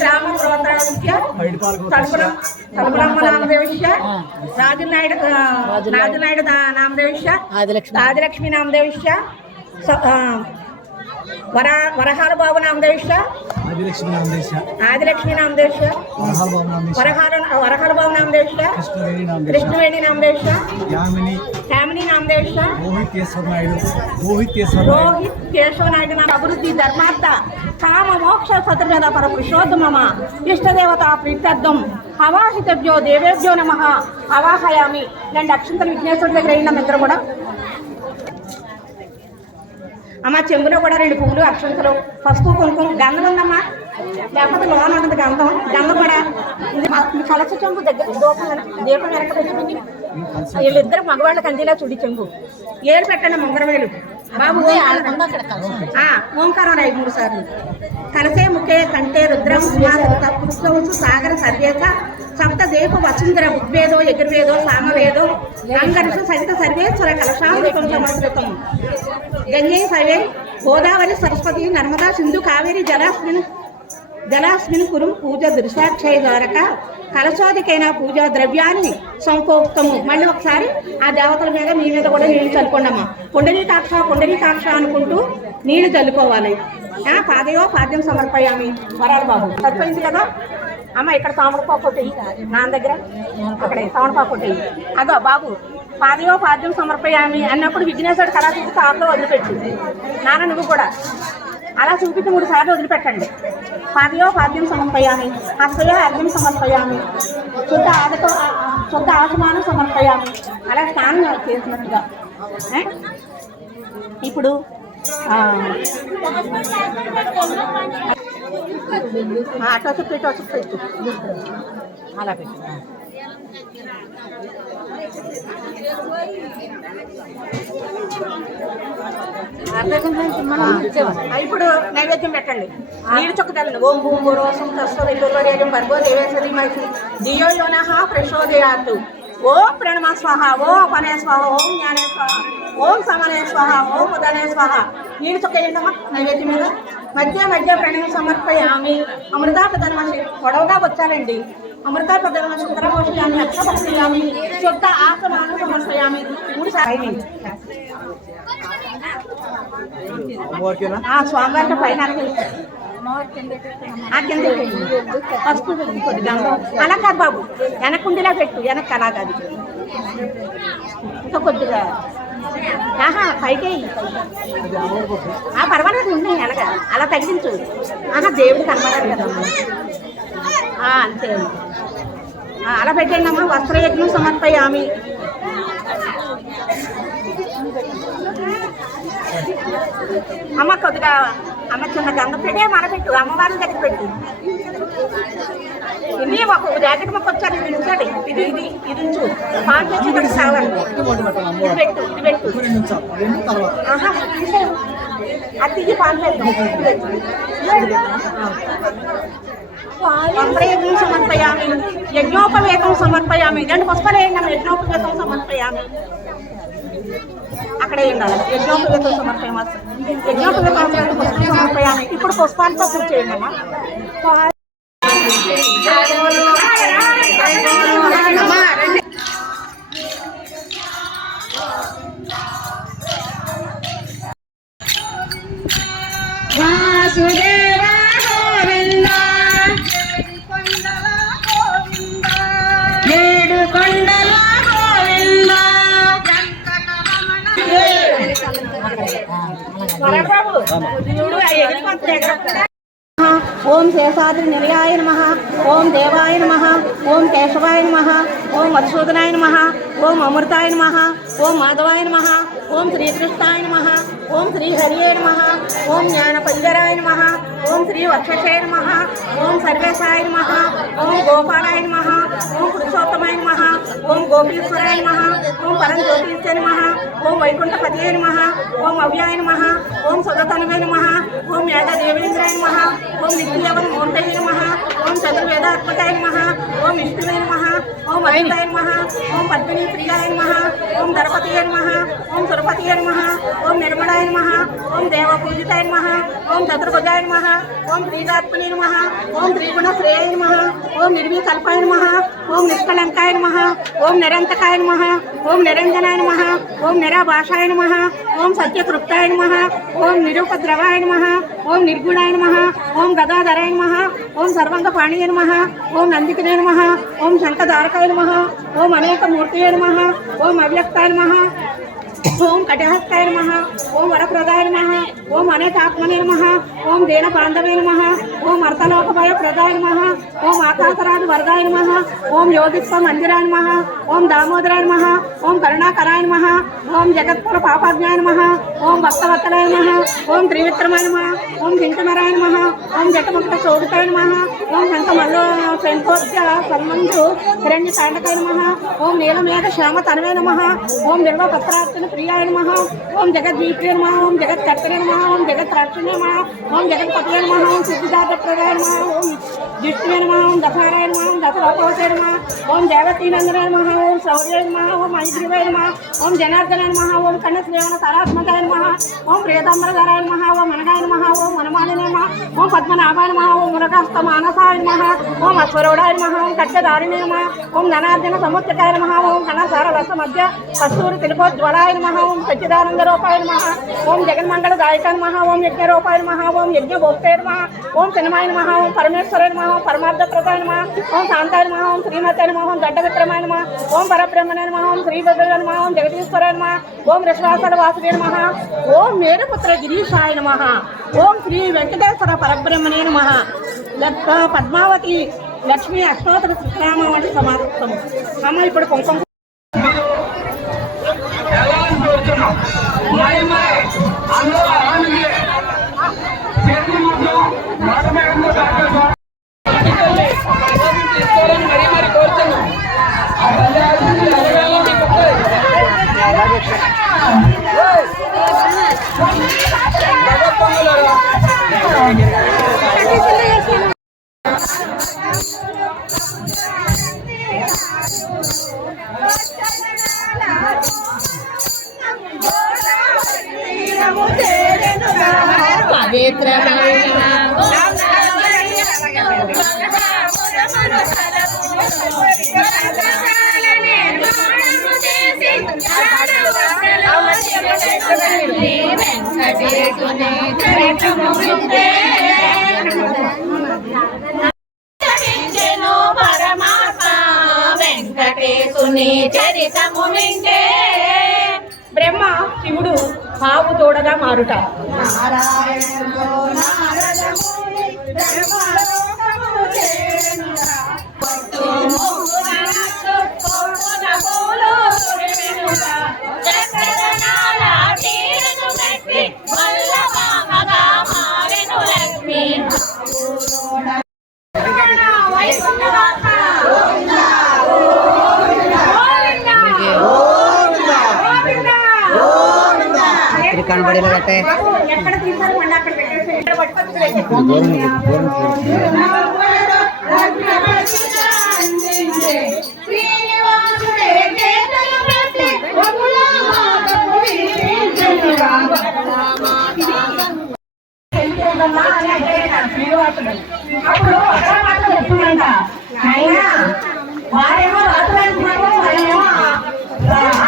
గ్రామ తలుపులమ్మ నామదేవిష్య రాజునాయుడు నామదేవిష్య ఆదిలక్ష్మి నామదేవిష్య వరహాల బాబు నామదేవిష్య ఆదిలక్ష్మి నామదేవిష్య వరహాల బాబు నామదేవిష్య కృష్ణవేణి నామదేవిష్య యామిని నామదేవిష్య రోహిత్ కేశవ నాయుడు అభివృద్ధి ధర్మార్థ కామ మోక్ష సతృజన పర పురుషోత్తమ ఇష్టదేవత ప్రీత్యర్థం అవాహితభ్యో దేవేభ్యో నమః అవాహయామి. రెండు అక్షంతలు విఘ్నేశ్వరుడి దగ్గర అయిన ఇద్దరు కూడా అమ్మ చెంబులో కూడా 2 పువ్వులు అక్షంతలు పసుపు కుంకుమ గంధం ఉందమ్మా, లేకపోతే లోన ఉంటుంది గంధం కూడా కలస చెంబు దగ్గర దీపం వెనక పెట్టుకుని వీళ్ళిద్దరు మగవాళ్ళకి అందేలా చూడి చెంబు ఏరు పెట్టండి ముంగరవేలు బాబు ఓంకారం 5 సార్లు కలసే ముఖే కంటే రుద్రం పుష్పవసు సాగర సర్వేశ సప్త దేవ వసుంధర ఉద్వేదో యజుర్వేదో సామవేదో అంగర్ష సహిత సర్వేశ్వర కలశామృతం సమస్కృతం గంగే సవే గోదావరి సరస్వతి నర్మదా సింధు కావేరి జలాస్మిన్ కురు పూజ దృశాక్షయ ద్వారక కలశోదికైన పూజా ద్రవ్యాన్ని సంకోక్తము. మళ్ళీ ఒకసారి ఆ దేవతల మీద మీ మీద కూడా నీళ్లు చల్లుకోండమ్మా. పుండరీకాక్ష అనుకుంటూ నీళ్లు చల్లుకోవాలి. పాద్యం సమర్పయామి. వరాలు బాబు సరిపోయింది కదా అమ్మ. ఇక్కడ తామడపాకు కొట్టేయి నాన్న దగ్గర, అక్కడ తామడపాకు కొట్టేయి. అదో బాబు పాద్యం సమర్పయామి అన్నప్పుడు విఘ్నేశ్వరుడు కళా తీసి కారులో వదిలిపెట్టు. నాన్న నువ్వు కూడా అలా చూపించి 3 సార్లు వదిలిపెట్టండి. పాద్యం సమర్పయామి, హస్తయో అర్ఘ్యం సమర్పయామి, శుద్ధ ఆసమానం సమర్పయామి. అలా స్నానం చేసినట్టుగా. ఇప్పుడు అటు పెట్టు అలా పెట్టు. ఇప్పుడు నైవేద్యం పెట్టండి. నీళ్ళు చొక్కదండి. ఓం భూమి రోసం తస్వదేవం భర్గో దేవేశ్వరి మహి దియో యోనః ప్రచోదయాత్. ఓం ప్రణమ స్వాహ, ఓం అపనే స్వాహ, ఓం జ్ఞానే స్వాహ, ఓం సమనే స్వాహ, ఓం ఉదనే స్వాహ. నీళ్ళు చొక్కేయండమ్మా నైవేద్యం మీద. మధ్య ప్రణయం సమర్పయామి. అమృతాపదనమసి పొడవుగా వచ్చాలండి. అమృతాపదనమసి ఉత్తరమోషయామి, అక్షపక్షయామి, శుద్ధ ఆసమానం సమర్పయామి. 3 సార్లు స్వామివారికి పైన పసుపు కొద్దిగా అలా కాదు బాబు, వెనక్కుండిలా పెట్టు. వెనక్కి అలా కాదు, ఇంకా కొద్దిగా పైకి పర్వాలేదు ఉన్నాయి. అలాగా అలా తగ్గించు. దేవుడు కనబడాలి కదా అంతే. అలా పెట్టండి అమ్మా. వస్త్రయజ్ఞం సమర్పయామి. అమ్మ కొద్దిగా అమ్మ చిన్న గంధం పెట్టే మనపెట్టు. అమ్మవారి దగ్గర పెట్టు. ఇది ఒక జాకెట్ మొక్క వచ్చారు. ఇది ఉంచండి. ఇది ఉంచు. పాలు తెచ్చి ఇక్కడ సాగండి. ఇది పెట్టు. అతిథి పాలు పెట్టు. వస్త్రయజ్ఞం సమర్పయామి, యజ్ఞోపవేతం సమర్పయామి. 2 పుష్పాలు వేయండి. యజ్ఞోపవేతం సమర్పయామి. అక్కడ అక్కడే ఉండాలి. యజ్ఞోపవేత సమర్పయామి. యజ్ఞోపవేత సమర్పయామి. ఇప్పుడు పుష్పాలతో పూజ చేయండి అమ్మా. వాసుదేవ గోవింద ఏడు కొండల గోవింద ఓం శేషాద్రి నిలయాయ నమః. ఓం దేవాయ నమః. ఓం కేశవాయ నమః. ఓం మధుసూదనాయ నమః. ఓం అమృతాయ నమః. ఓం మాధవాయ నమః. ఓం శ్రీకృష్ణాయ నమః. ఓం శ్రీహరియే నమః. ఓం జ్ఞానపంజరాయ నమః. ఓం శ్రీ వక్షసే నమః. ఓం సర్వేశాయ నమః. ఓం గోపాలాయ నమః. ఓం పురుషోత్తమాయ నమః. ఓం గోపీశ్వరాయ నమః. ఓం పరంజ్యోతిష్య నమః. ఓం వైకుంఠపతియే నమః. ఓం అవ్యాయ నమః. ఓం సుదతనువే నమః. ఓం యాదదేవేంద్రాయ నమః. ఓం నిత్యవన్ మూర్తయే నమః. ఓం చతుర్వేదాత్మకాయ నమః. ఓం విష్ణువే నమః. ఓం అచ్యుతాయ నమః. ఓం పద్మినీ ప్రియాయ నమః. ఓం ధరపతియే నమః. ఓం సురపతియే నమః. ఓం నిర్మలాయ నమః. ఓం దేవపూజితాయ నమః. ఓం చతుర్భుజాయ నమః. ఓం శ్రీరాత్మనే నమః. ఓం త్రిగుణశ్రేయాయ నమః. ఓం నిర్వికల్పాయ నమః. ఓం నిష్కలంకాయ నమః. ఓం నిరంతకాయ నమః. ఓం నిరంజనాయ నమః. ఓం నిరాభాషాయ నమః. ఓం సత్యతృప్తాయ నమః. ఓం నిరూపద్రవాయ నమః. ఓం నిర్గుణాయ నమః. ఓం గదాధరాయ నమః. ఓం సర్వంగపాణియే నమః. ఓం నందికనే నమః. ఓం శంఖధారకాయ నమః. ఓం అనేకమూర్తయే నమః. ఓం అవ్యక్తాయ నమః. ఓం కటహస్తాయ నమః. ఓం వరప్రదాయ నమః. ఓం అనేకాత్మనే నమః. ఓం దేన బాంధవే నమః. ఓం అర్థలోకభయ ప్రదాయ నమః. ఓం ఆకాశరాజు వరదాయ నమః. ఓం యోగిత్వ మందిరాయ నమః. ఓం దామోదరాయ నమః. ఓం కరుణాకరాయ నమః. ఓం జగత్పుర పాపాజ్ఞాయ నమః. ఓం భక్తవత్తలాయ నమః. ఓం త్రివిక్రమాయ నమః. ఓం చింతమరాయ నమః. ఓం జటముక్త చోడితాయ నమః. ఓం శంఖమల్లో శంఖోద్య సన్మంజు హిరణ్య తాండకాయ నమః. ఓం నీలమేఘ శ్యామ తనవే నమః. ఓం బిల్వపత్రార్చన ప్రియాయ నమః. ఓం జగద్వీప్రియ నమః. ఓం జగత్కర్తనే నమః. ఓం జగత్రాక్షణే నమః. ఓం జగత్పతయే నమః. ఓం సిద్ధిదాతప్రదాయ నమః. ఓం జిష్ణువే నమః. ఓం దశహరాయ నమః. ఓం దశలోకవతే నమః. ఓం దేవకీనందనాయ నమః. ఓం శౌర్యాయ నమః. ఓం ఐద్రివాయ నమః. ఓం జనార్దనాయ నమః. ఓం కన్నశ్రేవణ తారాత్మకాయ నమః. ఓం ప్రియతాంబరధరాయ నమః. ఓం మనగాయ నమః. ఓం వనమాలినే నమః. ఓం పద్మనాభాయ నమః. ఓం మురగస్త మానసాయ నమః. ఓం అశ్వరోడాయ నమః. ఓం ఖడ్గధారిణే నమః. ఓం ధనార్జన సముచ్చకాయ నమః. ఓం కనసార రస మధ్య కస్తూరి తిలకోజ్వలాయ నమః. ఓం సచ్చిదానంద రూపాయ నమః. ఓం జగన్మంగళ దాయకాయ నమః. ఓం యజ్ఞ రూపాయ నమః. ఓం యజ్ఞ భోక్తాయ నమః. ఓం సినిమాయ నమః. ఓం పరమేశ్వరాయ నమః. ఓం పరమార్థప్రదాయ నమః. ఓం శాంతాయ నమః. ఓం శ్రీమతాయ నమః. ఓం గడ్డవిక్రమాయ నమః. ఓం పరబ్రహ్మణాయ నమః. ఓం శ్రీభద్రాయ నమః. ఓం జగదీశ్వరాయ నమః. ఓం ఋషవాసల వాసుదే నమః. ఓం మేరుపుత్ర గిరీశాయ నమః. ఓం శ్రీ వెంకటేశ్వర పరబ్రహ్మణే నమః. పద్మావతి లక్ష్మీ అష్టోత్తర శ్రీరామవాణి సమాప్తము. అమ్మ ఇప్పుడు కుంకుమ వెంకటేశుని చరితము వింటే బ్రహ్మ శివుడు ఆవు తోడగా మారుట. కనబడేలా కట్టే ఎక్కడ తీసారు మళ్ళీ అక్కడ పెట్టేసి ఉందమ్మా అని అడిగాడు శ్రీనివాసుడు. అప్పుడు అక్కడ మాత్రం చెప్తుందంట, అయినా వారేమో రాత్రులు అంటున్నారు, మరేమో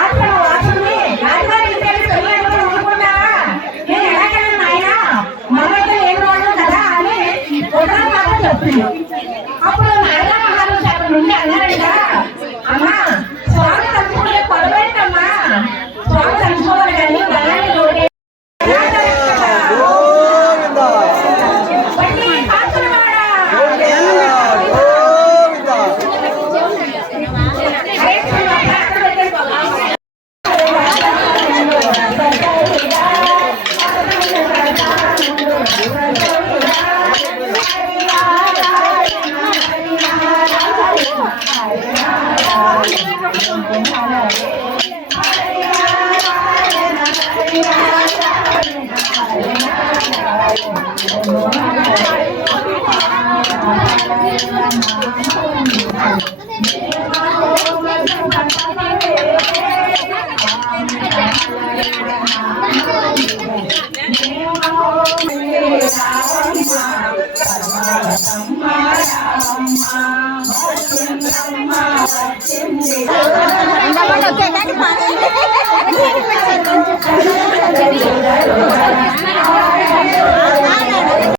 ఆత్మ వాసుని రాజుగారి తెలియదు అనుకున్నారా, నేను ఎలాగైనా ఆయన మనమైతే ఏం రోజు కదా అని ఒకరు మాత్రం చెప్తుంది. అప్పుడు నాయన మహారాజు అక్కడ నుండి అన్నారంట, అమ్మా స్వామి తలుచుకుంటే పొలవేంటమ్మా, స్వామి తలుచుకోవాలి కానీ బలాన్ని తోడే Oke, kan